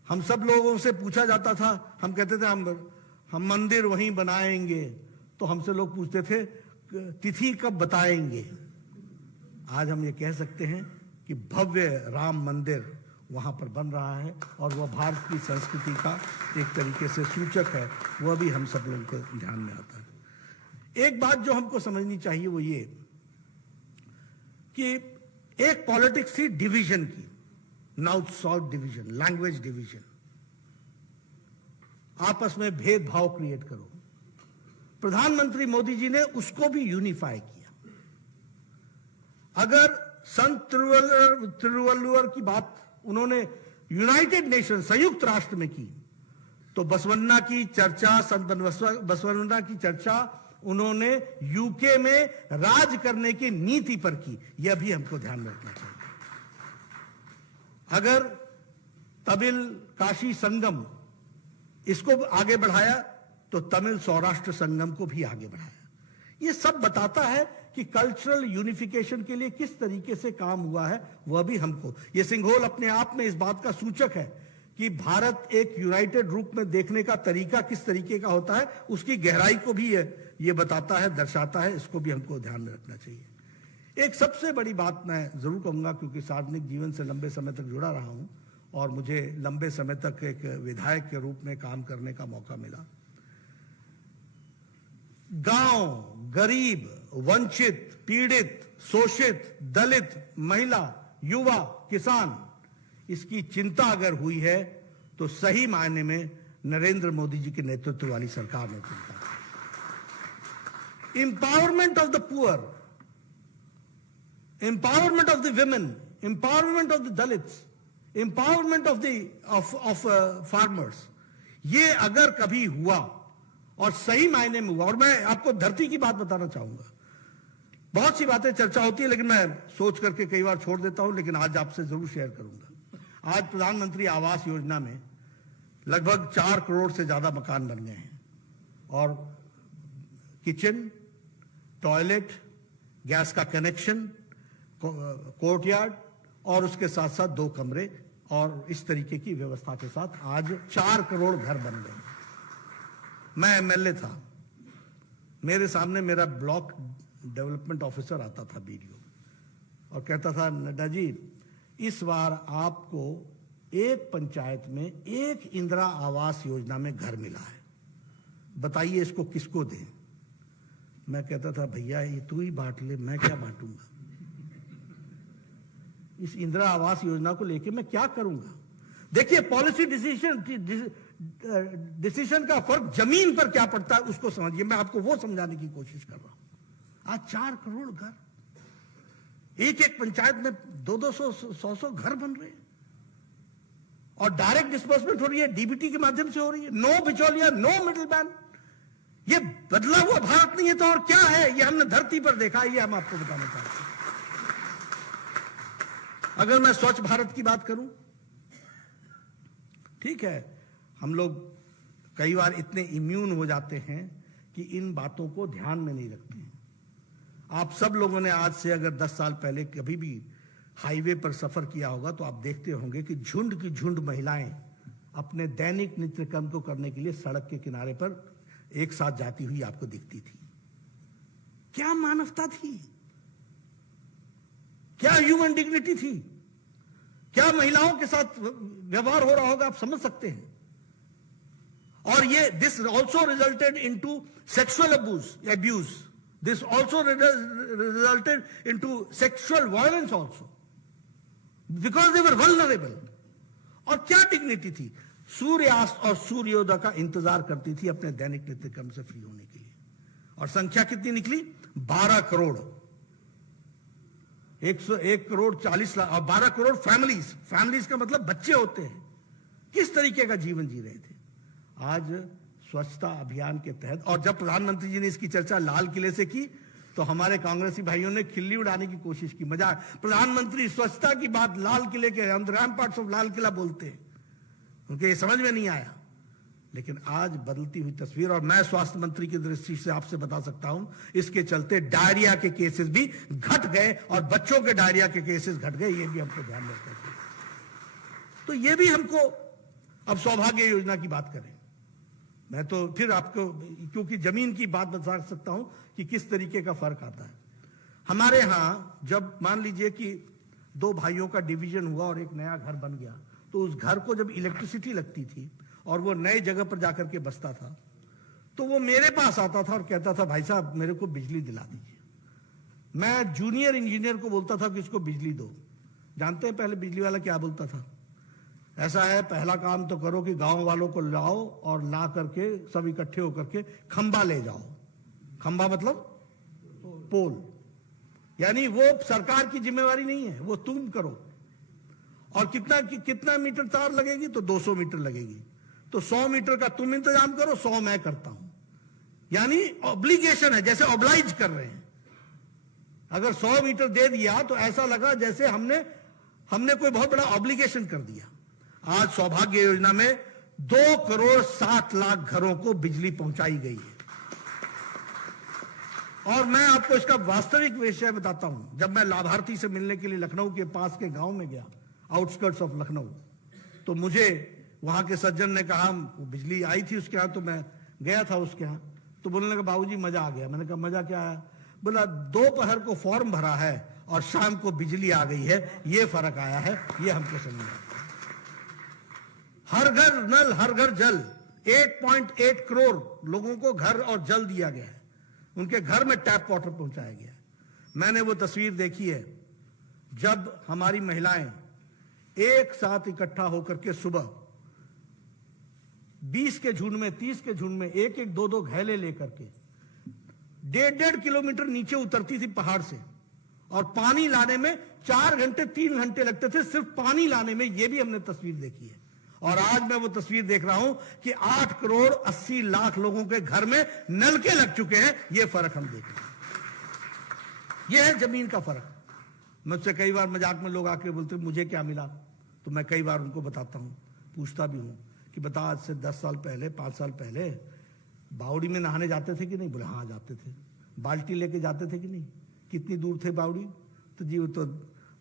हम सब लोगों से पूछा जाता था, हम कहते थे हम मंदिर वहीं बनाएंगे, तो हमसे लोग पूछते थे तिथि कब बताएंगे। आज हम ये कह सकते हैं कि भव्य राम मंदिर वहां पर बन रहा है, और वह भारत की संस्कृति का एक तरीके से सूचक है। वह भी हम सब लोगों को ध्यान में आता है। एक बात जो हमको समझनी चाहिए वो ये कि एक पॉलिटिक्स थी डिवीजन की, north south division, language division, आपस में भेदभाव क्रिएट करो। प्रधानमंत्री मोदी जी ने उसको भी यूनिफाई किया। अगर संत तिरुवल्लुवर की बात उन्होंने यूनाइटेड नेशन, संयुक्त राष्ट्र में की, तो बसवन्ना की चर्चा, संत बसवन्ना की चर्चा उन्होंने यूके में राज करने की नीति पर की। यह भी हमको ध्यान में रखना चाहिए। अगर तमिल काशी संगम इसको आगे बढ़ाया, तो तमिल सौराष्ट्र संगम को भी आगे बढ़ाया। यह सब बताता है कि कल्चरल यूनिफिकेशन के लिए किस तरीके से काम हुआ है। वह भी हमको, यह सिंघोल अपने आप में इस बात का सूचक है कि भारत एक यूनाइटेड रूप में देखने का तरीका किस तरीके का होता है, उसकी गहराई को भी ये बताता है, दर्शाता है। इसको भी हमको ध्यान में रखना चाहिए। एक सबसे बड़ी बात मैं जरूर कहूंगा, क्योंकि सार्वजनिक जीवन से लंबे समय तक जुड़ा रहा हूं और मुझे लंबे समय तक एक विधायक के रूप में काम करने का मौका मिला। गांव, गरीब, वंचित, पीड़ित, शोषित, दलित, महिला, युवा, किसान, इसकी चिंता अगर हुई है तो सही मायने में नरेंद्र मोदी जी के नेतृत्व वाली सरकार ने चिंता। Empowerment of the poor, empowerment of the women, empowerment of the Dalits, empowerment of farmers, ये अगर कभी हुआ और सही मायने में हुआ, और मैं आपको धरती की बात बताना चाहूंगा, बहुत सी बातें चर्चा होती है लेकिन मैं सोच करके कई बार छोड़ देता हूं, लेकिन आज आपसे जरूर शेयर करूंगा। आज प्रधानमंत्री आवास योजना में लगभग 4 करोड़ से ज्यादा मकान बन गए हैं और किचन, टॉयलेट, गैस का कनेक्शन, कोर्टयार्ड और उसके साथ साथ 2 कमरे और इस तरीके की व्यवस्था के साथ आज 4 करोड़ घर बन गए। मैं एमएलए था, मेरे सामने मेरा ब्लॉक डेवलपमेंट ऑफिसर आता था बीडीओ और कहता था, नड्डा जी इस बार आपको एक पंचायत में एक इंदिरा आवास योजना में घर मिला है, बताइए इसको किसको दें। मैं कहता था, भैया ये तू ही बांट ले, मैं क्या बांटूंगा, इस इंदिरा आवास योजना को लेके मैं क्या करूंगा। देखिए पॉलिसी डिसीजन का फर्क जमीन पर क्या पड़ता है उसको समझिए, मैं आपको वो समझाने की कोशिश कर रहा हूं। आज 4 करोड़ घर, एक एक पंचायत में 200 100 घर बन रहे हैं और डायरेक्ट डिस्बर्समेंट हो रही है, डीबीटी के माध्यम से हो रही है, नो बिचौलिया, नो मिडलमैन। ये बदला हुआ भारत नहीं है तो और क्या है, ये हमने धरती पर देखा है, ये हम आपको बताना चाहते हैं। अगर मैं स्वच्छ भारत की बात करूं, ठीक है, हम लोग कई बार इतने इम्यून हो जाते हैं कि इन बातों को ध्यान में नहीं रखते हैं। आप सब लोगों ने आज से अगर 10 साल पहले कभी भी हाईवे पर सफर किया होगा तो आप देखते होंगे कि झुंड की झुंड महिलाएं अपने दैनिक नित्य कर्म को करने के लिए सड़क के किनारे पर एक साथ जाती हुई आपको दिखती थी। क्या मानवता थी, क्या ह्यूमन डिग्निटी थी, क्या महिलाओं के साथ व्यवहार हो रहा होगा, आप समझ सकते हैं। और ये this also resulted into sexual abuse, this also resulted into sexual violence also because they were vulnerable. और क्या डिग्निटी थी, सूर्यास्त और सूर्योदय का इंतजार करती थी अपने दैनिक नित्य कर्म से फ्री होने के लिए। और संख्या कितनी निकली, 12 करोड़, 101 करोड़ 40 लाख और 12 करोड़ फैमिलीज का मतलब बच्चे होते हैं, किस तरीके का जीवन जी रहे थे। आज स्वच्छता अभियान के तहत, और जब प्रधानमंत्री जी ने इसकी चर्चा लाल किले से की तो हमारे कांग्रेसी भाइयों ने खिल्ली उड़ाने की कोशिश की, मजाक, प्रधानमंत्री स्वच्छता की बात लाल किले के रैम्पार्ट्स ऑफ लाल किला बोलते हैं, उनके ये समझ में नहीं आया। लेकिन आज बदलती हुई तस्वीर, और मैं स्वास्थ्य मंत्री की दृष्टि से आपसे बता सकता हूं, इसके चलते डायरिया के केसेस भी घट गए और बच्चों के डायरिया के केसेस घट गए, ये भी हमको ध्यान रखना चाहिए। तो ये भी हमको, अब सौभाग्य योजना की बात करें, मैं तो फिर आपको क्योंकि जमीन की बात बता सकता हूं कि किस तरीके का फर्क आता है। हमारे यहां जब मान लीजिए कि 2 भाइयों का डिवीजन हुआ और एक नया घर बन गया, तो उस घर को जब इलेक्ट्रिसिटी लगती थी और वो नए जगह पर जाकर के बसता था, तो वो मेरे पास आता था और कहता था, भाई साहब मेरे को बिजली दिला दीजिए। मैं जूनियर इंजीनियर को बोलता था कि इसको बिजली दो। जानते हैं पहले बिजली वाला क्या बोलता था, ऐसा है पहला काम तो करो कि गांव वालों को लाओ और ला करके सब इकट्ठे होकर के खंबा ले जाओ। खंबा मतलब पोल, यानी वो सरकार की जिम्मेवारी नहीं है, वो तुम करो। और कितना मीटर तार लगेगी, तो 200 मीटर लगेगी, तो 100 मीटर का तुम इंतजाम करो, 100 मैं करता हूं। यानी ऑब्लिगेशन है, जैसे ऑब्लाइज कर रहे हैं। अगर 100 मीटर दे दिया तो ऐसा लगा जैसे हमने कोई बहुत बड़ा ऑब्लिगेशन कर दिया। आज सौभाग्य योजना में 2 करोड़ 60 लाख घरों को बिजली पहुंचाई गई है। और मैं आपको इसका वास्तविक विषय बताता हूं। जब मैं लाभार्थी से मिलने के लिए लखनऊ के पास के गांव में गया, आउटस्कर्ट्स ऑफ लखनऊ, तो मुझे वहां के सज्जन ने कहा, बिजली आई थी उसके यहां, तो मैं गया था उसके यहां, तो बोलने लगा, बाबूजी मजा आ गया। मैंने कहा मजा क्या आया? बोला, दोपहर को फॉर्म भरा है और शाम को बिजली आ गई है, ये फर्क आया है, ये हमको समझ में। हर घर नल, हर घर जल, 8.8 करोड़ लोगों को घर और जल दिया गया है, उनके घर में टैप वाटर पहुंचाया गया है। मैंने वो तस्वीर देखी है जब हमारी महिलाएं एक साथ इकट्ठा होकर के सुबह 20 के झुंड में, 30 के झुंड में, 1-1, 2-2 घैले लेकर के 1.5 किलोमीटर नीचे उतरती थी पहाड़ से, और पानी लाने में 4 घंटे 3 घंटे लगते थे, सिर्फ पानी लाने में। ये भी हमने तस्वीर देखी है। और आज मैं वो तस्वीर देख रहा हूं कि 8 करोड़ 80 लाख लोगों के घर में नलके लग चुके हैं। ये फर्क हम देख रहे हैं। ये है जमीन का फर्क। मुझसे कई बार मजाक में लोग आके बोलते मुझे क्या मिला, तो मैं कई बार उनको बताता हूं, पूछता भी हूं कि बता आज से 10 साल पहले 5 साल पहले बावड़ी में नहाने जाते थे कि नहीं? बोले हाँ जाते थे। बाल्टी लेके जाते थे कि नहीं? कितनी दूर थे बावड़ी? तो जी वो तो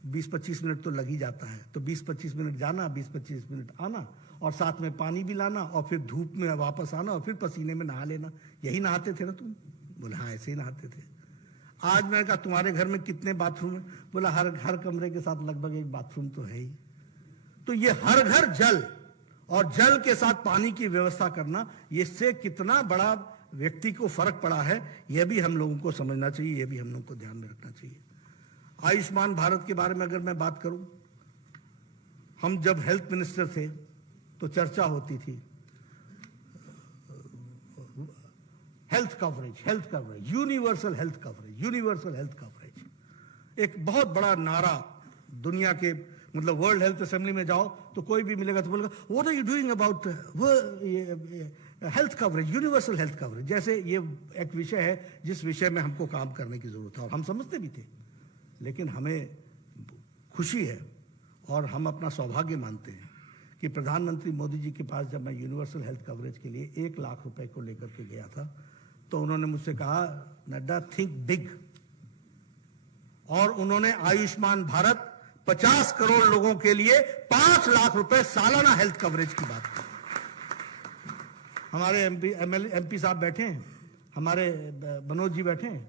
20-25 मिनट तो लग ही जाता है। तो 20-25 मिनट जाना, 20-25 मिनट आना, और साथ में पानी भी लाना, और फिर धूप में वापस आना, और फिर पसीने में नहा लेना। यही नहाते थे ना तुम? बोले हाँ ऐसे ही नहाते थे। आज मैंने कहा तुम्हारे घर में कितने बाथरूम है? बोला हर कमरे के साथ लगभग एक बाथरूम तो है ही। तो ये हर घर जल, और जल के साथ पानी की व्यवस्था करना, इससे कितना बड़ा व्यक्ति को फर्क पड़ा है, यह भी हम लोगों को समझना चाहिए, यह भी हम लोगों को ध्यान में रखना चाहिए। आयुष्मान भारत के बारे में अगर मैं बात करूं, हम जब हेल्थ मिनिस्टर थे तो चर्चा होती थी health coverage, universal health coverage. एक बहुत बड़ा नारा दुनिया के, मतलब वर्ल्ड हेल्थ असेंबली में जाओ तो कोई भी मिलेगा तो बोलेगा what are you doing about health coverage, universal health coverage. जैसे ये एक विषय है जिस विषय में हमको काम करने की जरूरत है, और हम समझते भी थे। लेकिन हमें खुशी है और हम अपना सौभाग्य मानते हैं कि प्रधानमंत्री मोदी जी के पास जब मैं यूनिवर्सल हेल्थ कवरेज के लिए 1 लाख रुपए को लेकर के गया था, तो उन्होंने मुझसे कहा नड्डा थिंक बिग, और उन्होंने आयुष्मान भारत 50 करोड़ लोगों के लिए 5 लाख रुपए सालाना हेल्थ कवरेज की बात की। हमारे एमपी साहब बैठे हैं, हमारे मनोज जी बैठे हैं।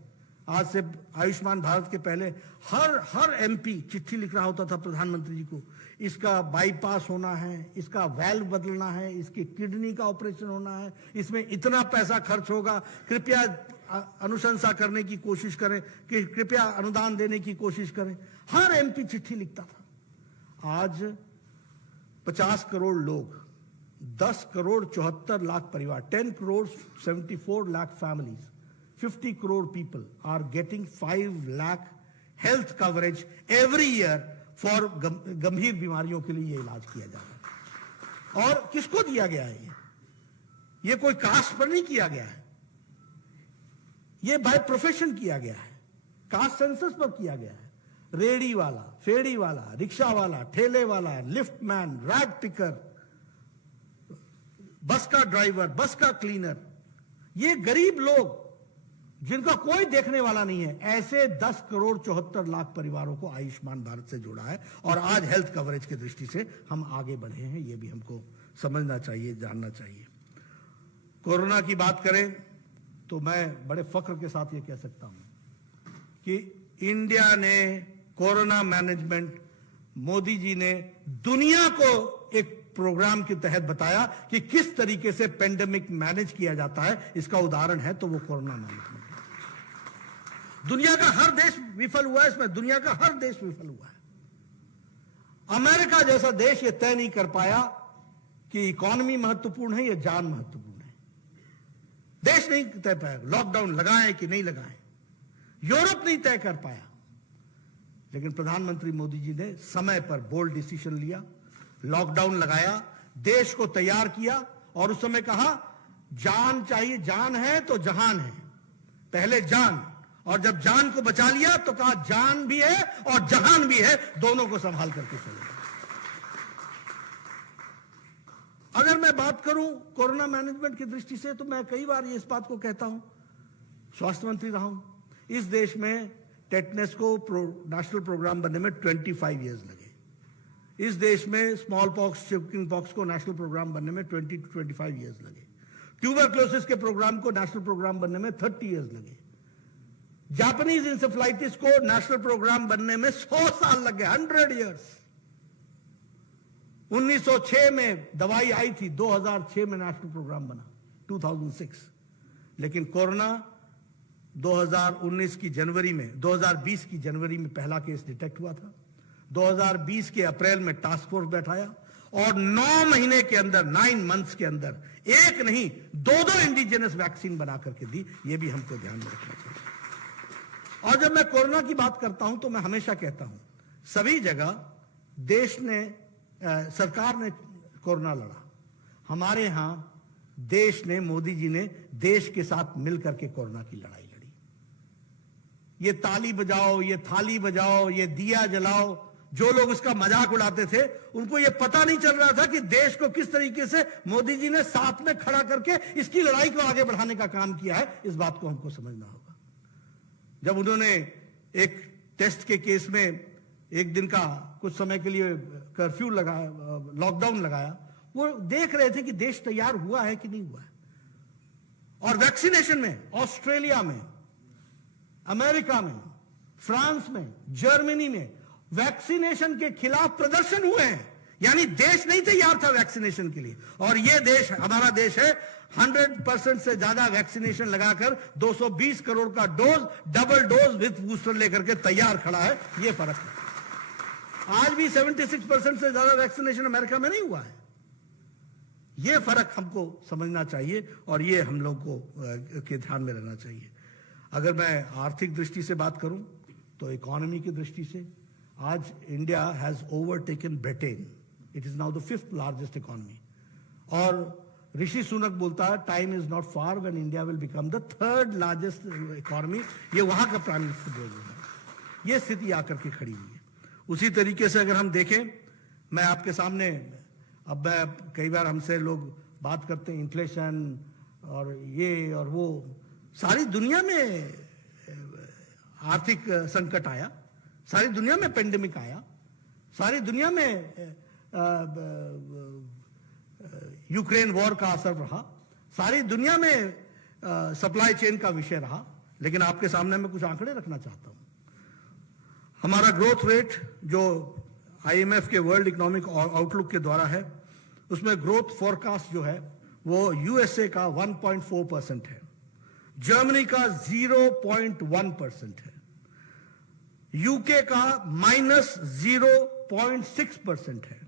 आज से आयुष्मान भारत के पहले हर एमपी चिट्ठी लिख रहा होता था प्रधानमंत्री जी को, इसका बाईपास होना है, इसका वाल्व बदलना है, इसकी किडनी का ऑपरेशन होना है, इसमें इतना पैसा खर्च होगा, कृपया अनुशंसा करने की कोशिश करें, कि कृपया अनुदान देने की कोशिश करें। हर एमपी चिट्ठी लिखता था। आज 50 करोड़ लोग, 10 करोड़ 74 लाख परिवार, 10 crore 74 lakh families, 50 crore people are getting 5 lakh health coverage every year for गंभीर बीमारियों के लिए ये इलाज किया जा रहा है। और किसको दिया गया है? ये कोई कास्ट पर नहीं किया गया है, ये बाय प्रोफेशन किया गया है, कास्ट सेंसस पर किया गया है। रेडी वाला, फेड़ी वाला, रिक्शा वाला, ठेले वाला, लिफ्ट मैन, रैग पिकर, बस का ड्राइवर, बस का क्लीनर, ये गरीब लोग जिनका कोई देखने वाला नहीं है, ऐसे 10 करोड़ 74 लाख परिवारों को आयुष्मान भारत से जोड़ा है। और आज हेल्थ कवरेज की दृष्टि से हम आगे बढ़े हैं, यह भी हमको समझना चाहिए, जानना चाहिए। कोरोना की बात करें तो मैं बड़े फख्र के साथ ये कह सकता हूं कि इंडिया ने कोरोना मैनेजमेंट, मोदी जी ने दुनिया को एक प्रोग्राम के तहत बताया कि किस तरीके से पेंडेमिक मैनेज किया जाता है। इसका उदाहरण है तो वो कोरोना मैनेजमेंट। दुनिया का हर देश विफल हुआ है इसमें, दुनिया का हर देश विफल हुआ है। अमेरिका जैसा देश ये तय नहीं कर पाया कि इकोनॉमी महत्वपूर्ण है या जान महत्वपूर्ण है। देश नहीं तय पाया लॉकडाउन लगाएं कि नहीं लगाएं। यूरोप नहीं तय कर पाया। लेकिन प्रधानमंत्री मोदी जी ने समय पर बोल्ड डिसीजन लिया, लॉकडाउन लगाया, देश को तैयार किया, और उस समय कहा जान चाहिए, जान है तो जहान है, पहले जान, और जब जान को बचा लिया तो कहा जान भी है और जहान भी है, दोनों को संभाल करके चले। अगर मैं बात करूं कोरोना मैनेजमेंट की दृष्टि से, तो मैं कई बार इस बात को कहता हूं, स्वास्थ्य मंत्री रहा हूं, इस देश में टेटनेस को नेशनल प्रोग्राम बनने में 25 इयर्स लगे। इस देश में स्मॉल पॉक्स, चिकन पॉक्स को नेशनल प्रोग्राम बनने में 20 to 25 इयर्स लगे। ट्यूबरक्लोसिस के प्रोग्राम को नेशनल प्रोग्राम बनने में 30 इयर्स लगे। जापानीज इंसेफ्लाइटिस को नेशनल प्रोग्राम बनने में 100 साल लग गए, 100 इयर्स। 1906 में दवाई आई थी, 2006 में नेशनल प्रोग्राम बना, 2006। लेकिन कोरोना 2019 की जनवरी में, 2020 की जनवरी में पहला केस डिटेक्ट हुआ था। 2020 के अप्रैल में टास्क फोर्स बैठाया, और 9 महीने के अंदर, 9 मंथ्स के अंदर, एक नहीं 2 इंडिजिनस वैक्सीन बना करके दी। यह भी हमको ध्यान में रखना चाहिए। और जब मैं कोरोना की बात करता हूं तो मैं हमेशा कहता हूं, सभी जगह देश ने, सरकार ने कोरोना लड़ा। हमारे यहां देश ने, मोदी जी ने देश के साथ मिलकर के कोरोना की लड़ाई लड़ी। ये ताली बजाओ, ये थाली बजाओ, ये दिया जलाओ, जो लोग उसका मजाक उड़ाते थे उनको ये पता नहीं चल रहा था कि देश को किस तरीके से मोदी जी ने साथ में खड़ा करके इसकी लड़ाई को आगे बढ़ाने का काम किया है। इस बात को हमको समझना होगा। जब उन्होंने एक टेस्ट के केस में एक दिन का कुछ समय के लिए कर्फ्यू लगाया, लॉकडाउन लगाया, वो देख रहे थे कि देश तैयार हुआ है कि नहीं हुआ है। और वैक्सीनेशन में ऑस्ट्रेलिया में, अमेरिका में, फ्रांस में, जर्मनी में वैक्सीनेशन के खिलाफ प्रदर्शन हुए हैं। यानी देश नहीं तैयार था वैक्सीनेशन के लिए, और ये देश, हमारा देश है, 100% से ज्यादा वैक्सीनेशन लगाकर 220 करोड़ का dose, double dose with booster लेकर के तैयार खड़ा है। ये फर्क है। आज भी 76% से ज्यादा वैक्सीनेशन अमेरिका में नहीं हुआ है। ये फर्क हमको समझना चाहिए और ये हम लोग को के ध्यान में रहना चाहिए। अगर मैं आर्थिक दृष्टि से बात करूं तो इकोनॉमी की दृष्टि से आज India has overtaken Britain. It is now the 5th largest economy. और ऋषि सुनक बोलता है time is not far when India will become the 3rd largest economy. ये वहां का प्राइम मिनिस्टर बोल रहा है। ये स्थिति आकर के खड़ी हुई है। उसी तरीके से अगर हम देखें, मैं आपके सामने, अब मैं कई बार हमसे लोग बात करते हैं इन्फ्लेशन और ये और वो, सारी दुनिया में आर्थिक संकट आया, सारी दुनिया में पेंडेमिक आया, सारी दुनिया में यूक्रेन वॉर का असर रहा, सारी दुनिया में सप्लाई चेन का विषय रहा। लेकिन आपके सामने मैं कुछ आंकड़े रखना चाहता हूं। हमारा ग्रोथ रेट जो आईएमएफ के वर्ल्ड इकोनॉमिक आउटलुक के द्वारा है, उसमें ग्रोथ फोरकास्ट जो है वो यूएसए का 1.4% है, जर्मनी का 0.1% है, यूके का -0.6% है,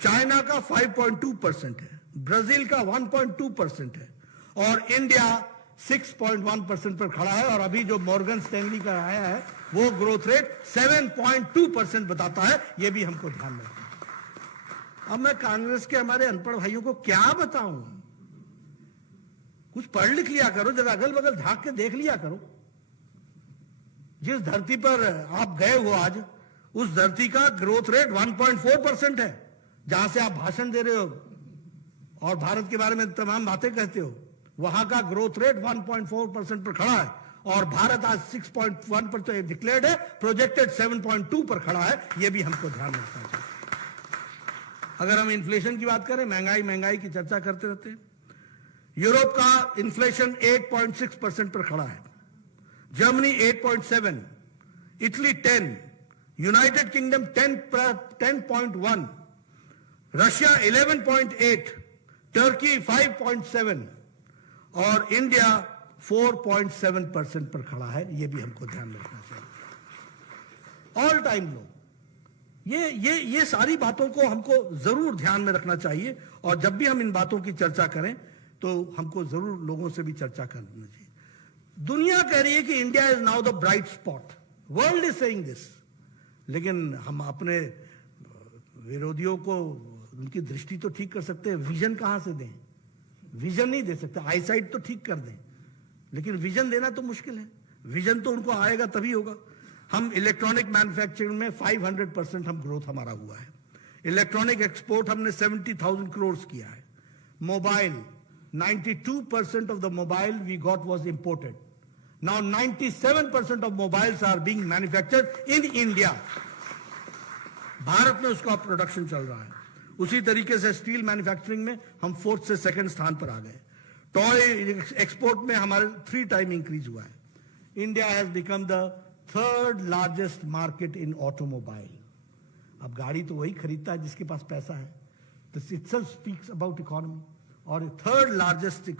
चाइना का 5.2% है, ब्राजील का 1.2% है और इंडिया 6.1% पर खड़ा है। और अभी जो मॉर्गन स्टैनली का आया है वो ग्रोथ रेट 7.2% बताता है। ये भी हमको ध्यान में रखना है। अब मैं कांग्रेस के हमारे अनपढ़ भाइयों को क्या बताऊं? कुछ पढ़ लिख लिया करो, जरा अगल बगल झांक के देख लिया करो। जिस धरती पर आप गए हो आज, उस धरती का ग्रोथ रेट 1.4% है। जहां से आप भाषण दे रहे हो और भारत के बारे में तमाम बातें कहते हो, वहां का ग्रोथ रेट 1.4% पर खड़ा है और भारत आज 6.1 पर तो डिक्लेयर्ड है, प्रोजेक्टेड 7.2 पर खड़ा है। यह भी हमको ध्यान रखना चाहिए। अगर हम इन्फ्लेशन की बात करें, महंगाई की चर्चा करते रहते हैं। यूरोप का इन्फ्लेशन 8.6% पर खड़ा है, Germany 8.7, Italy 10, United kingdom 10.1, Russia 11.8, Turkey 5.7 और इंडिया 4.7% पर खड़ा है। यह भी हमको ध्यान रखना चाहिए। ऑल टाइम लो। ये सारी बातों को हमको जरूर ध्यान में रखना चाहिए और जब भी हम इन बातों की चर्चा करें तो हमको जरूर लोगों से भी चर्चा करना चाहिए। दुनिया कह रही है कि India is now the bright spot, world is saying this, लेकिन हम अपने विरोधियों को उनकी दृष्टि तो ठीक कर सकते हैं, विजन कहां से दें? विजन नहीं दे सकते। आईसाइट तो ठीक कर दें, लेकिन विजन देना तो मुश्किल है। विजन तो उनको आएगा तभी होगा। हम इलेक्ट्रॉनिक मैन्युफैक्चरिंग में 500% हम ग्रोथ हमारा हुआ है। इलेक्ट्रॉनिक एक्सपोर्ट हमने 70,000 करोड़ किया है। Mobile 92% of the mobile we got was imported. Now 97% of mobiles are being manufactured in India. Bharat में उसका प्रोडक्शन चल रहा है। उसी तरीके से स्टील मैन्युफैक्चरिंग में हम 4th से 2nd स्थान पर आ गए। टॉय एक्सपोर्ट में हमारे 3 टाइम इंक्रीज हुआ है। India has become the 3rd largest market in automobile. अब गाड़ी तो वही खरीदता है जिसके पास पैसा है। This itself speaks about economy. और 3rd लार्जेस्ट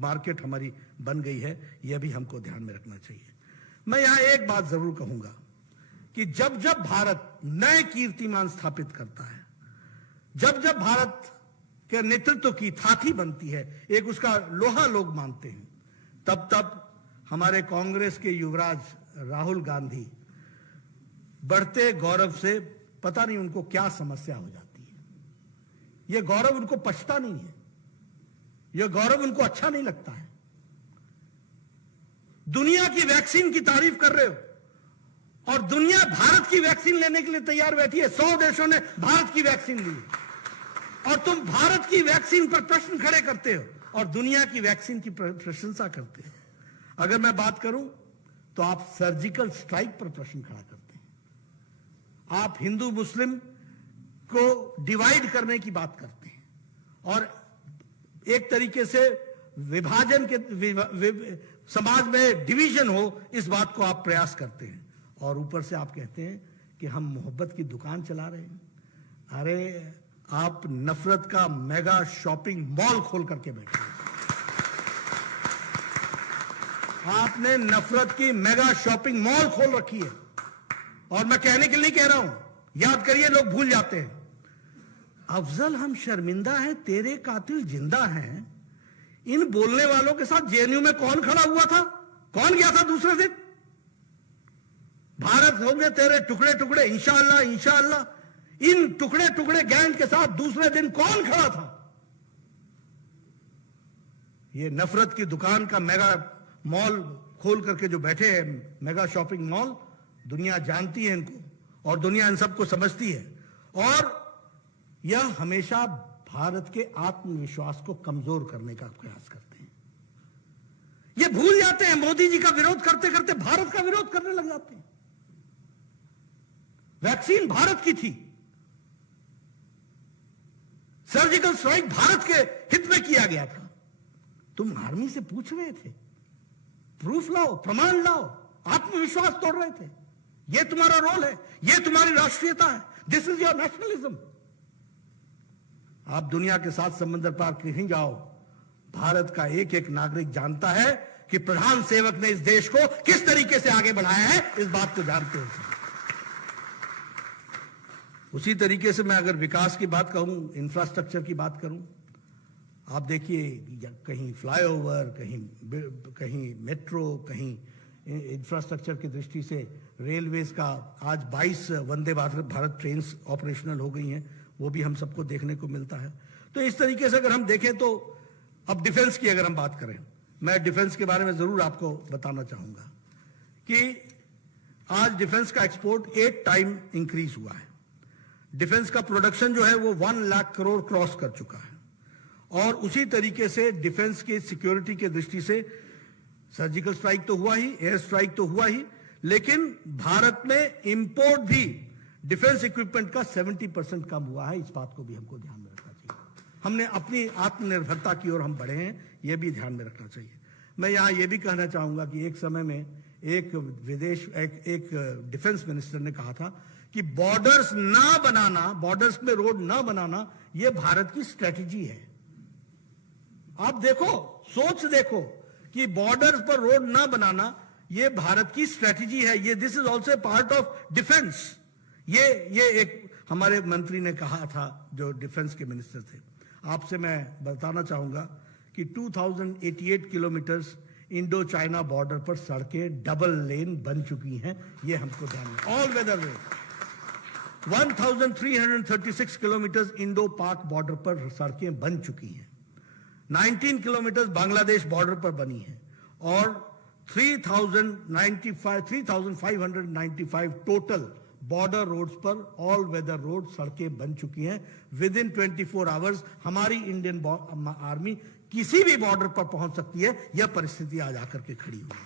मार्केट हमारी बन गई है। यह भी हमको ध्यान में रखना चाहिए। मैं यहां एक बात जरूर कहूंगा कि जब जब भारत नए कीर्तिमान स्थापित करता है, जब जब भारत के नेतृत्व की थाथी बनती है, एक उसका लोहा लोग मानते हैं, तब तब हमारे कांग्रेस के युवराज राहुल गांधी बढ़ते गौरव से पता नहीं उनको क्या समस्या हो जाती है। यह गौरव उनको पछता नहीं है, यह गौरव उनको अच्छा नहीं लगता है। दुनिया की वैक्सीन की तारीफ कर रहे हो और दुनिया भारत की वैक्सीन लेने के लिए तैयार बैठी है। 100 देशों ने भारत की वैक्सीन ली और तुम भारत की वैक्सीन पर प्रश्न खड़े करते हो और दुनिया की वैक्सीन की प्रशंसा करते हो। अगर मैं बात करूं तो आप सर्जिकल स्ट्राइक पर प्रश्न खड़ा करते हैं, आप हिंदू मुस्लिम को डिवाइड करने की बात करते हैं और एक तरीके से विभाजन के समाज में डिवीजन हो इस बात को आप प्रयास करते हैं और ऊपर से आप कहते हैं कि हम मोहब्बत की दुकान चला रहे हैं। अरे आप नफरत का मेगा शॉपिंग मॉल खोल करके बैठे हैं। आपने नफरत की मेगा शॉपिंग मॉल खोल रखी है और मैं कहने के लिए कह रहा हूं, याद करिए, लोग भूल जाते हैं। अफजल हम शर्मिंदा हैं, तेरे कातिल जिंदा हैं। इन बोलने वालों के साथ जेएनयू में कौन खड़ा हुआ था, कौन गया था दूसरे दिन? भारत होंगे तेरे टुकड़े टुकड़े इंशाअल्लाह इंशाअल्लाह। इन टुकड़े टुकड़े गैंग के साथ दूसरे दिन कौन खड़ा था? ये नफरत की दुकान का मेगा मॉल खोल करके जो बैठे हैं, मेगा शॉपिंग मॉल, दुनिया जानती है इनको और दुनिया इन सबको समझती है और यह हमेशा भारत के आत्मविश्वास को कमजोर करने का प्रयास करते हैं। ये भूल जाते हैं, मोदी जी का विरोध करते करते भारत का विरोध करने लग जाते हैं। वैक्सीन भारत की थी, सर्जिकल स्ट्राइक भारत के हित में किया गया था। तुम आर्मी से पूछ रहे थे, प्रूफ लाओ, प्रमाण लाओ, आत्मविश्वास तोड़ रहे थे। यह तुम्हारा रोल है, यह तुम्हारी राष्ट्रीयता है, दिस इज योर नेशनलिज्म। आप दुनिया के साथ समंदर पार कहीं जाओ, भारत का एक एक नागरिक जानता है कि प्रधान सेवक ने इस देश को किस तरीके से आगे बढ़ाया है, इस बात को जानते हो। उसी तरीके से मैं अगर विकास की बात कहूं, इंफ्रास्ट्रक्चर की बात करूं, आप देखिए कहीं फ्लाईओवर, कहीं मेट्रो, कहीं इंफ्रास्ट्रक्चर की दृष्टि से रेलवेज का आज 22 वंदे भारत ट्रेन ऑपरेशनल हो गई हैं, वो भी हम सबको देखने को मिलता है। तो इस तरीके से अगर हम देखें तो अब डिफेंस की अगर हम बात करें, मैं डिफेंस के बारे में जरूर आपको बताना चाहूंगा कि आज डिफेंस का एक्सपोर्ट 8 टाइम इंक्रीज हुआ है। डिफेंस का प्रोडक्शन जो है वो 1 लाख करोड़ क्रॉस कर चुका है और उसी तरीके से डिफेंस की सिक्योरिटी के दृष्टि से सर्जिकल स्ट्राइक तो हुआ ही, एयर स्ट्राइक तो हुआ ही, लेकिन भारत में इंपोर्ट भी डिफेंस इक्विपमेंट का 70% कम हुआ है। इस बात को भी हमको ध्यान में रखना चाहिए। हमने अपनी आत्मनिर्भरता की ओर हम बढ़े हैं, यह भी ध्यान में रखना चाहिए। मैं यहां यह भी कहना चाहूंगा कि एक समय में एक डिफेंस मिनिस्टर ने कहा था कि बॉर्डर्स ना बनाना, बॉर्डर्स में रोड ना बनाना, यह भारत की स्ट्रेटेजी है। आप देखो, सोच देखो कि बॉर्डर्स पर रोड ना बनाना यह भारत की स्ट्रेटेजी है। ये this is also part of defence. ये एक हमारे मंत्री ने कहा था जो डिफेंस के मिनिस्टर थे। आपसे मैं बताना चाहूंगा कि 2088 किलोमीटर्स इंडो चाइना बॉर्डर पर सड़कें डबल लेन बन चुकी हैं। ये हमको ध्यान में, ऑल वेदर वे। 1336 किलोमीटर्स इंडो पाक बॉर्डर पर सड़कें बन चुकी हैं। 19 किलोमीटर बांग्लादेश बॉर्डर पर बनी है और 3,595 टोटल बॉर्डर रोड्स पर ऑल वेदर रोड सड़कें बन चुकी हैं। विद इन 24 आवर्स हमारी इंडियन आर्मी किसी भी बॉर्डर पर पहुंच सकती है। यह परिस्थिति आज आकर के खड़ी हुई है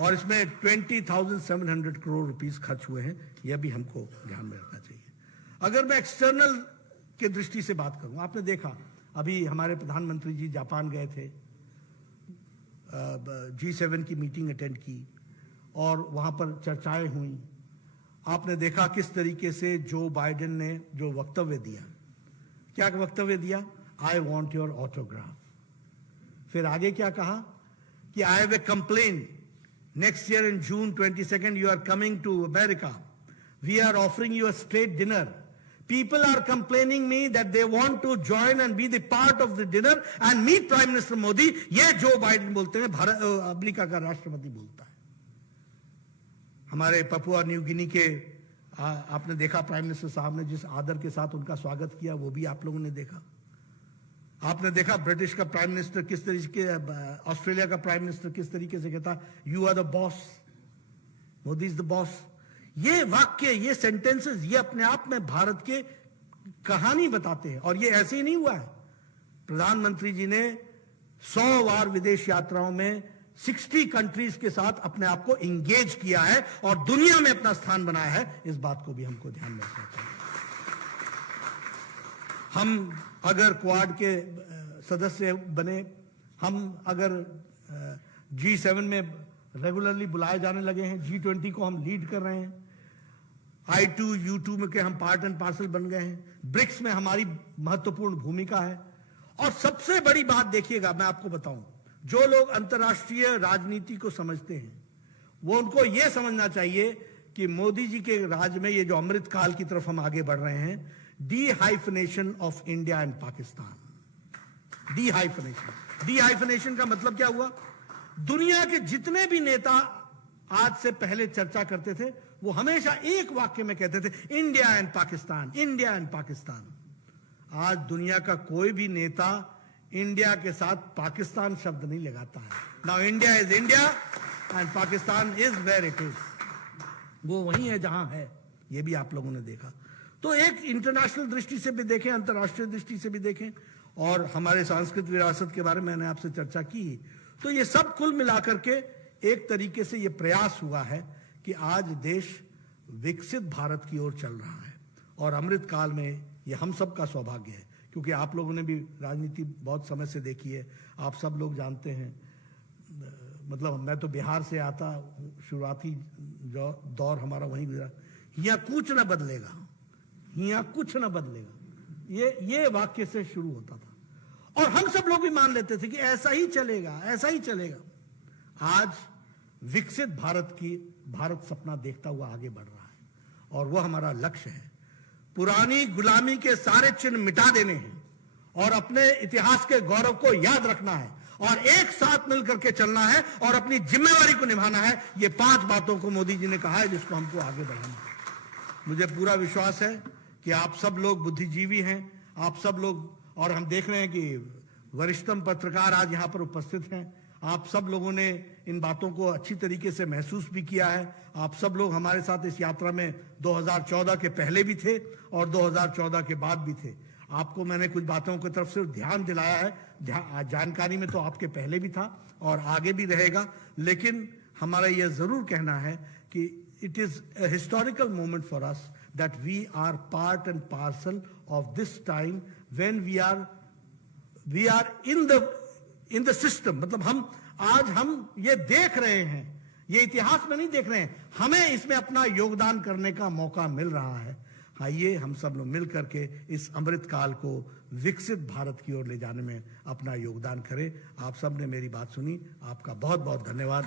और इसमें 20,700 करोड़ रुपीस खर्च हुए हैं। यह भी हमको ध्यान में रखना चाहिए। अगर मैं एक्सटर्नल के दृष्टि से बात करूं, आपने देखा अभी हमारे प्रधानमंत्री जी जापान गए थे, G7 की मीटिंग अटेंड की और वहां पर चर्चाएं हुई। आपने देखा किस तरीके से जो बाइडेन ने जो वक्तव्य दिया, क्या वक्तव्य दिया? I want your autograph. फिर आगे क्या कहा कि I have a complain, next year in June 22 you are coming to America, we are offering you a state dinner, people are complaining me that they want to join and be the part of the dinner and meet Prime Minister Modi। ये Joe Biden बोलते हैं, Bharat America का राष्ट्रपति बोलता है। हमारे Papua New Guinea के आपने देखा प्राइम मिनिस्टर साहब ने जिस आदर के साथ उनका स्वागत किया, वो भी आप लोगों ने देखा। आपने देखा ब्रिटिश का प्राइम मिनिस्टर किस तरीके, ऑस्ट्रेलिया का प्राइम मिनिस्टर किस तरीके से कहता, you are the boss, Modi is the boss. ये वाक्य, ये सेंटेंसेस, ये अपने आप में भारत के कहानी बताते हैं। और ये ऐसे ही नहीं हुआ है। प्रधानमंत्री जी ने 100 बार विदेश यात्राओं में 60 कंट्रीज के साथ अपने आप को इंगेज किया है और दुनिया में अपना स्थान बनाया है। इस बात को भी हमको ध्यान में रखना चाहिए। हम अगर क्वाड के सदस्य बने, हम अगर G7 में रेगुलरली बुलाए जाने लगे हैं, G20 को हम लीड कर रहे हैं, I2 U2 में के हम पार्ट एंड पार्सल बन गए हैं, ब्रिक्स में हमारी महत्वपूर्ण भूमिका है। और सबसे बड़ी बात देखिएगा, मैं आपको बताऊं, जो लोग अंतर्राष्ट्रीय राजनीति को समझते हैं, वो उनको यह समझना चाहिए कि मोदी जी के राज में ये जो अमृत काल की तरफ हम आगे बढ़ रहे हैं, डीहाइफनेशन ऑफ इंडिया एंड पाकिस्तान। डीहाइफनेशन का मतलब क्या हुआ? दुनिया के जितने भी नेता आज से पहले चर्चा करते थे, वो हमेशा एक वाक्य में कहते थे, India and Pakistan, India and Pakistan. आज दुनिया का कोई भी नेता इंडिया के साथ पाकिस्तान शब्द नहीं लगाता है। Now India is India and Pakistan is where it is. वो वही है जहां है। ये भी आप लोगों ने देखा। तो एक इंटरनेशनल दृष्टि से भी देखें, अंतर्राष्ट्रीय दृष्टि से भी देखें, और हमारे सांस्कृतिक विरासत के बारे में मैंने आपसे चर्चा की। तो ये सब कुल मिलाकर के एक तरीके से ये प्रयास हुआ है कि आज देश विकसित भारत की ओर चल रहा है। और अमृत काल में ये हम सब का सौभाग्य है, क्योंकि आप लोगों ने भी राजनीति बहुत समय से देखी है। आप सब लोग जानते हैं, मतलब मैं तो बिहार से आता, शुरुआती जो दौर हमारा वहीं गुजरा। यहाँ कुछ ना बदलेगा, यहाँ कुछ ना बदलेगा, ये वाक्य से शुरू होता था। और हम सब लोग भी मान लेते थे कि ऐसा ही चलेगा, ऐसा ही चलेगा। आज विकसित भारत सपना देखता हुआ आगे बढ़ रहा है, और वो हमारा लक्ष्य है। पुरानी गुलामी के सारे चिन्ह मिटा देने हैं और अपने इतिहास के गौरव को याद रखना है और एक साथ मिलकर के चलना है और अपनी जिम्मेवारी को निभाना है। ये 5 बातों को मोदी जी ने कहा है, जिसको हमको आगे बढ़ाना है। मुझे पूरा विश्वास है कि आप सब लोग बुद्धिजीवी हैं, आप सब लोग, और हम देख रहे हैं कि वरिष्ठतम पत्रकार आज यहाँ पर उपस्थित हैं। आप सब लोगों ने इन बातों को अच्छी तरीके से महसूस भी किया है। आप सब लोग हमारे साथ इस यात्रा में 2014 के पहले भी थे और 2014 के बाद भी थे। आपको मैंने कुछ बातों की तरफ से ध्यान दिलाया है। जानकारी में तो आपके पहले भी था और आगे भी रहेगा, लेकिन हमारा यह जरूर कहना है कि it is a historical moment for us that we are part and parcel of this time when we are in the system। मतलब हम ये देख रहे हैं, ये इतिहास में नहीं देख रहे हैं, हमें इसमें अपना योगदान करने का मौका मिल रहा है। आइए हम सब लोग मिल करके इस अमृत काल को विकसित भारत की ओर ले जाने में अपना योगदान करें। आप सब ने मेरी बात सुनी, आपका बहुत बहुत धन्यवाद।